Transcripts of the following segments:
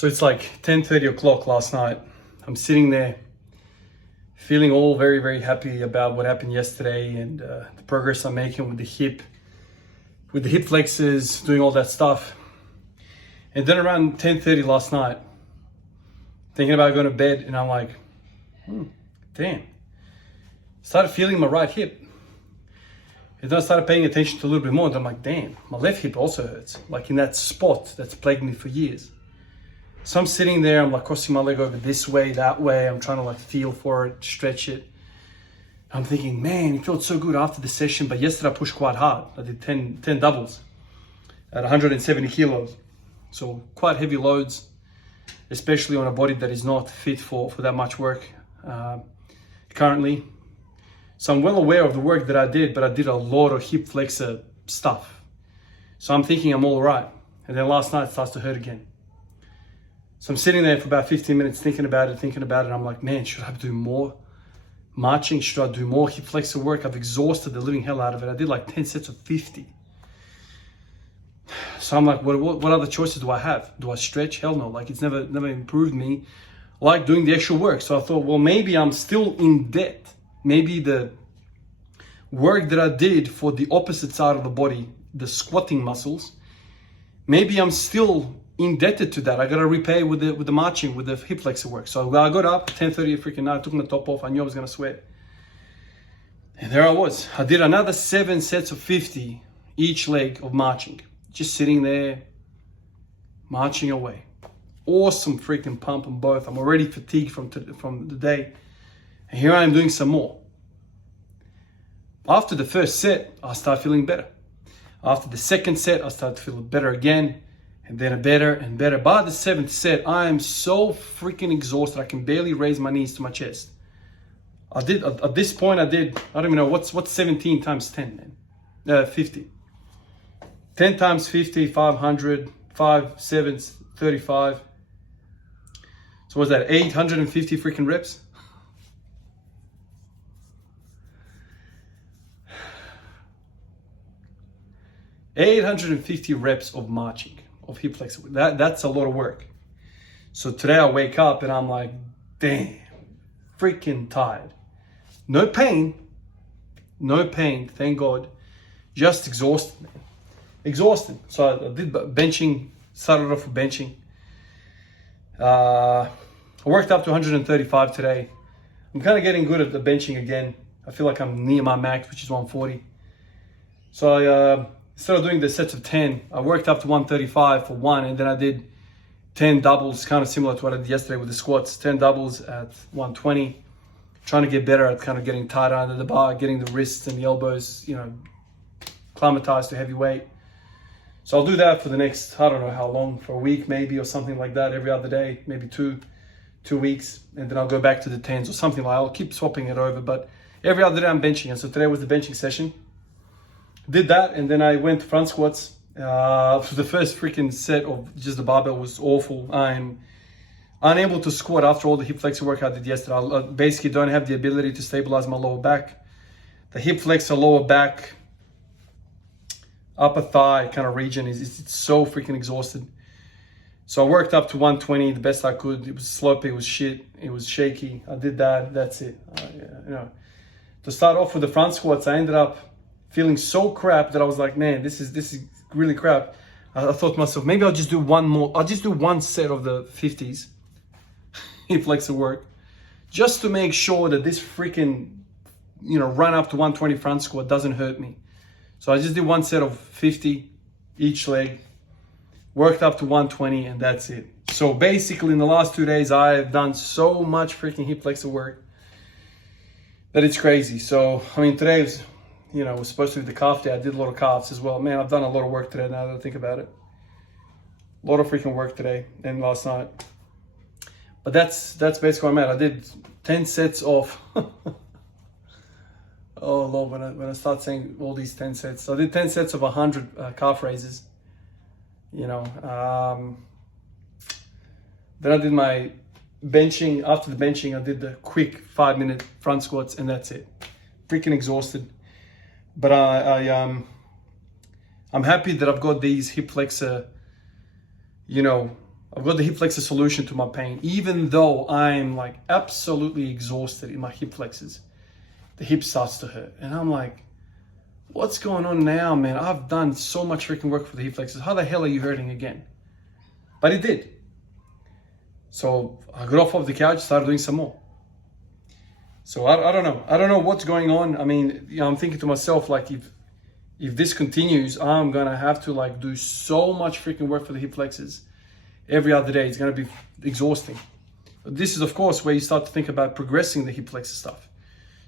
So it's like 10:30 o'clock last night. I'm sitting there feeling all very, very happy about what happened yesterday and the progress I'm making with the hip flexors, doing all that stuff. And then around 10:30 last night, thinking about going to bed, and I'm like, damn. Started feeling my right hip. And then I started paying attention to a little bit more, and I'm like, damn, my left hip also hurts. Like in that spot that's plagued me for years. So I'm sitting there, I'm like crossing my leg over this way, that way. I'm trying to like feel for it, stretch it. I'm thinking, man, it felt so good after the session, but yesterday I pushed quite hard. I did 10 doubles at 170 kilos. So quite heavy loads, especially on a body that is not fit for that much work currently. So I'm well aware of the work that I did, but I did a lot of hip flexor stuff. So I'm thinking I'm all right. And then last night it starts to hurt again. So I'm sitting there for about 15 minutes thinking about it. I'm like, man, should I do more marching? Should I do more hip flexor work? I've exhausted the living hell out of it. I did like 10 sets of 50. So I'm like, what other choices do I have? Do I stretch? Hell no. Like it's never improved me. I like doing the actual work. So I thought, well, maybe I'm still in debt. Maybe the work that I did for the opposite side of the body, the squatting muscles, maybe I'm still indebted to that. I gotta repay with the marching, with the hip flexor work. So I got up 10:30 freaking night, took my top off. I knew I was gonna sweat. And there I was. I did another 7 sets of 50 each leg of marching. Just sitting there, marching away. Awesome freaking pump on both. I'm already fatigued from the day. And here I am doing some more. After the first set, I start feeling better. After the second set, I start to feel better again. And then better and better. By the 7th set, I am so freaking exhausted. I can barely raise my knees to my chest. At this point, I don't even know, what's 17 times 10, man? 50. 10 times 50, 500, 5 7s, 35. So what's that, 850 freaking reps? $850 reps of marching, of hip flexor. That's a lot of work. So today I wake up and I'm like, damn, freaking tired. No pain, thank God. Just exhausted, man. Exhausted. So I did benching, started off with benching. I worked up to 135 today. I'm kind of getting good at the benching again. I feel like I'm near my max, which is 140. So I instead of doing the sets of 10, I worked up to 135 for one, and then I did 10 doubles, kind of similar to what I did yesterday with the squats. 10 doubles at 120, trying to get better at kind of getting tighter under the bar, getting the wrists and the elbows, acclimatized to heavy weight. So I'll do that for the next, I don't know how long, for a week maybe, or something like that, every other day, maybe two weeks, and then I'll go back to the 10s or something like that. I'll keep swapping it over, but every other day I'm benching, and so today was the benching session. Did that, and then I went to front squats. For the first freaking set of just the barbell was awful. I'm unable to squat after all the hip flexor work I did yesterday. I basically don't have the ability to stabilize my lower back. The hip flexor, lower back, upper thigh kind of region it's so freaking exhausted. So I worked up to 120 the best I could. It was slopey, it was shit, it was shaky. I did that, that's it. To start off with the front squats, I ended up feeling so crap that I was like, man, this is really crap. I thought to myself, maybe I'll just do one more. I'll just do one set of the 50s hip flexor work, just to make sure that this freaking, run up to 120 front squat doesn't hurt me. So I just did one set of 50 each leg, worked up to 120, and that's it. So basically in the last 2 days, I've done so much freaking hip flexor work that it's crazy. So, today was, was supposed to be the calf day. I did a lot of calves as well. Man, I've done a lot of work today now that I think about it. A lot of freaking work today and last night. But that's basically where I'm at. I did 10 sets of... oh Lord, when I start saying all these 10 sets. So I did 10 sets of 100 calf raises. Then I did my benching. After the benching, I did the quick 5-minute front squats, and that's it. Freaking exhausted. But I'm happy that I've got these hip flexor, I've got the hip flexor solution to my pain. Even though I'm like absolutely exhausted in my hip flexors, the hip starts to hurt. And I'm like, what's going on now, man? I've done so much freaking work for the hip flexors. How the hell are you hurting again? But it did. So I got off of the couch, started doing some more. So I don't know. I don't know what's going on. I mean, I'm thinking to myself, like, if this continues, I'm gonna have to like do so much freaking work for the hip flexors every other day. It's gonna be exhausting. But this is, of course, where you start to think about progressing the hip flexor stuff.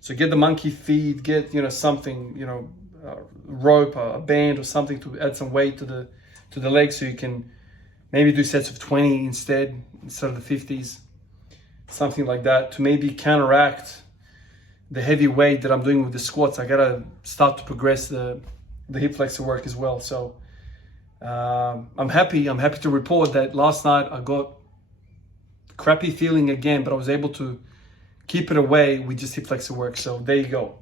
So get the monkey feet, get something, a rope, a band, or something to add some weight to the legs, so you can maybe do sets of 20 instead of the 50s, something like that, to maybe counteract the heavy weight that I'm doing with the squats. I gotta start to progress the hip flexor work as well. So I'm happy to report that last night I got crappy feeling again, but I was able to keep it away with just hip flexor work. So there you go.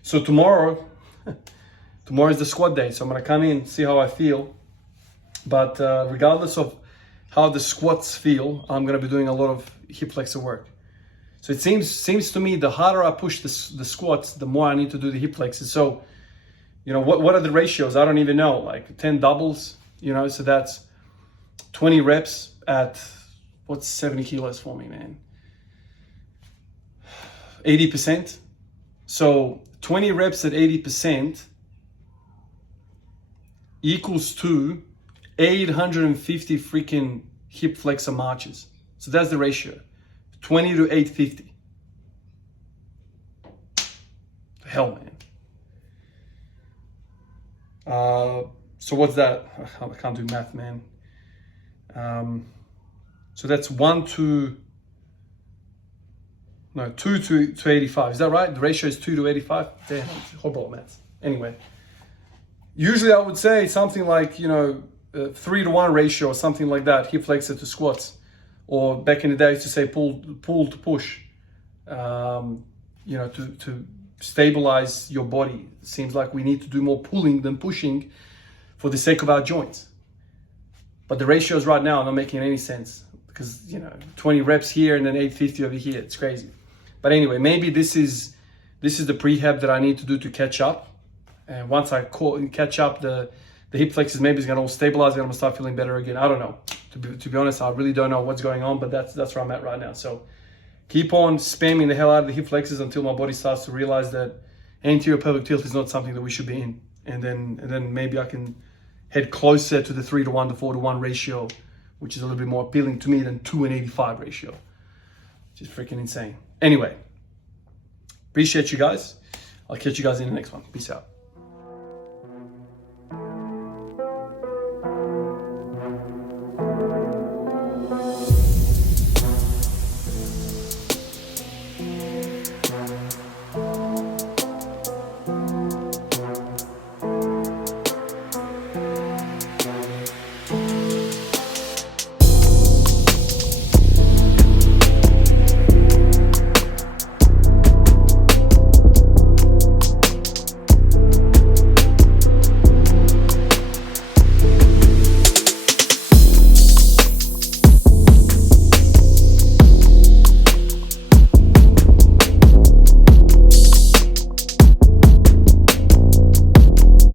So tomorrow is the squat day. So I'm gonna come in, see how I feel. But regardless of how the squats feel, I'm gonna be doing a lot of hip flexor work. So it seems to me the harder I push the squats, the more I need to do the hip flexors. So, what are the ratios? I don't even know. Like 10 doubles, so that's 20 reps at, what's 70 kilos for me, man? 80%. So 20 reps at 80% equals to 850 freaking hip flexor marches. So that's the ratio. 20 to 850. The hell, man. So what's that? I can't do math, man. So that's 2 to 85. Is that right? The ratio is 2 to 85. Damn, horrible math. Anyway, usually I would say something like 3 to 1 ratio or something like that, hip flexor to squats. Or back in the day, I used to say pull to push, to stabilize your body. It seems like we need to do more pulling than pushing for the sake of our joints. But the ratios right now are not making any sense, because 20 reps here and then 850 over here. It's crazy. But anyway, maybe this is the prehab that I need to do to catch up. And once I catch up, the hip flexors maybe is gonna all stabilize and I'm gonna start feeling better again. I don't know. To be honest, I really don't know what's going on, but that's where I'm at right now. So keep on spamming the hell out of the hip flexors until my body starts to realize that anterior pelvic tilt is not something that we should be in. And then maybe I can head closer to the 3 to 1 to 4 to 1 ratio, which is a little bit more appealing to me than 2 and 85 ratio, which is freaking insane. Anyway, appreciate you guys. I'll catch you guys in the next one. Peace out.